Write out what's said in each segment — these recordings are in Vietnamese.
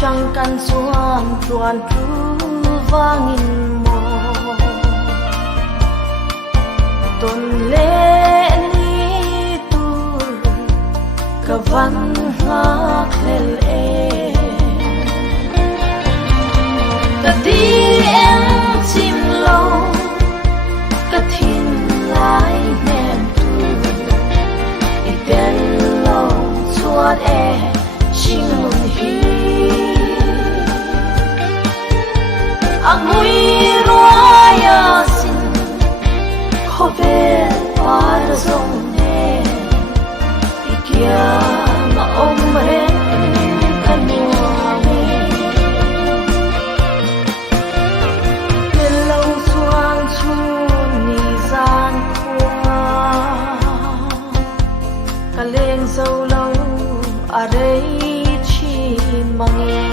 chẳng căn xuân tuan cứ vangin mo tôn lệ ni tu ka văn ngạc lel ka đi em chim lâu ka thiên lại nem tu iten lâu chuan chinh môn hi angui roya sin khove par zong ne ikia ma om re kanua me hello chuan chu ni zan khua ka leng zo lo a rei chi mange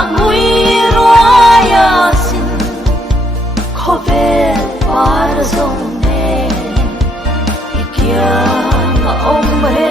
angui roya sin khove par zong ne ikia ma om re